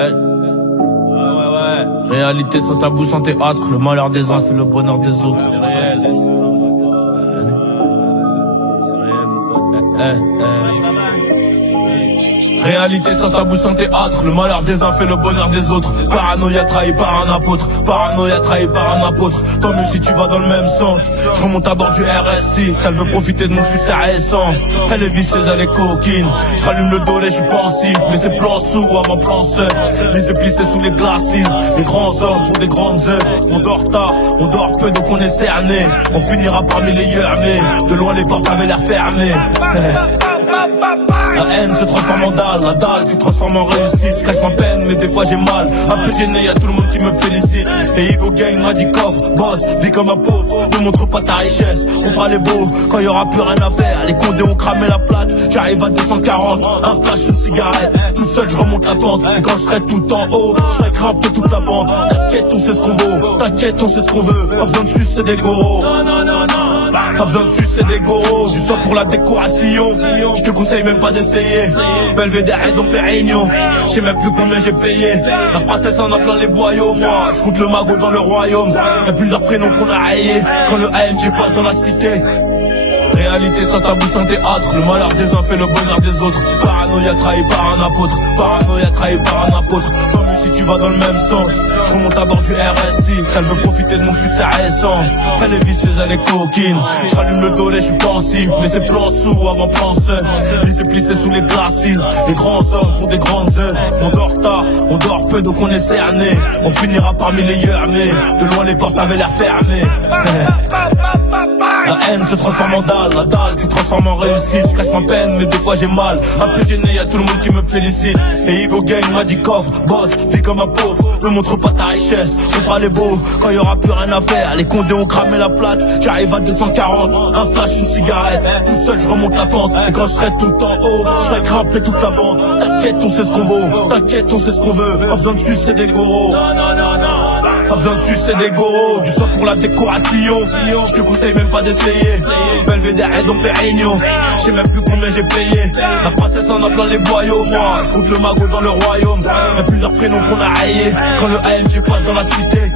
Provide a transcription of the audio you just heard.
Hey. Réalité sans tabou, sans théâtre. Le malheur des uns fait le bonheur des autres. C'est réel. C'est réel. Réalité sans tabou, sans théâtre. Le malheur des uns fait le bonheur des autres. Paranoïa trahi par un apôtre. Paranoïa trahi par un apôtre. Tant mieux si tu vas dans le même sens. Je remonte à bord du RSI. Elle veut profiter de mon succès récent. Elle est vicieuse, elle est coquine. Je rallume le dos, je suis pensif. Mais c'est plan sous avant plan seul. Les yeux plissés sous les glacis. Les grands hommes font des grandes œuvres. On dort tard, on dort peu donc on est cerné. On finira parmi les yeux. De loin les portes avaient l'air fermées. La haine se transforme en dalle, la dalle se transforme en réussite. Je cache ma peine mais des fois j'ai mal. Un peu gêné, y'a tout le monde qui me félicite. Et Ego Gang m'a dit coffre, boss, vis comme un pauvre. Ne montre pas ta richesse, on fera les beaux quand y aura plus rien à faire. Les condés ont cramé la plaque, j'arrive à 240. Un flash, une cigarette, tout seul je remonte la pente. Et quand je serai tout en haut, je ferai grimper toute la bande. T'inquiète, on sait ce qu'on vaut, t'inquiète, on sait ce qu'on veut. Pas besoin de sucer des goros. Pas besoin de sucer des goros. Du sang pour la décoration. Je te conseille même pas d'essayer. Belvédère et Dom Pérignon. Je sais même plus combien j'ai payé. La princesse en a plein les boyaux. Moi, je compte le magot dans le royaume. Y'a plusieurs prénoms qu'on a rayés. Quand le AMG passe dans la cité. Réalité sans tabou, sans théâtre. Le malheur des uns fait le bonheur des autres. Paranoïa trahi par un apôtre. Paranoïa trahi par un apôtre. Tant mieux si tu vas dans le même sens. Je remonte à bord du RSI. Elle veut profiter de mon succès récent. Elle est vicieuse, elle est coquine. Je rallume le dos, je suis pensif. Mais c'est plan sous avant plan seul. Les yeux plissés sous les glacis. Les grands hommes font des grandes œuvres. On dort tard, on dort peu donc on est cerné. On finira parmi les yeux. De loin les portes avaient l'air fermées. La haine se transforme en dalle, la dalle se transforme en réussite. Je cache ma peine mais des fois j'ai mal. Un peu gêné, y'a tout le monde qui me félicite. Et Ego Gang m'a dit coffre, boss, vis comme un pauvre. Ne montre pas ta richesse, on fera les beaux quand y aura plus rien à faire. Les condés ont cramé la plaque, j'arrive à 240. Un flash, une cigarette, tout seul je remonte la pente. Et quand je serai tout en haut, je ferai grimper toute la bande. T'inquiète, on sait ce qu'on vaut, t'inquiète, on sait ce qu'on veut. Pas besoin de sucer des goros. Pas besoin de sucer des goros. Du sang pour la décoration. Je te conseille même pas d'essayer. Belvédère et Dom Pérignon. Je sais même plus combien j'ai payé. La princesse en a plein les boyaux. Moi, je compte le magot dans le royaume. Y'a plusieurs prénoms qu'on a rayés. Quand le AMG passe dans la cité.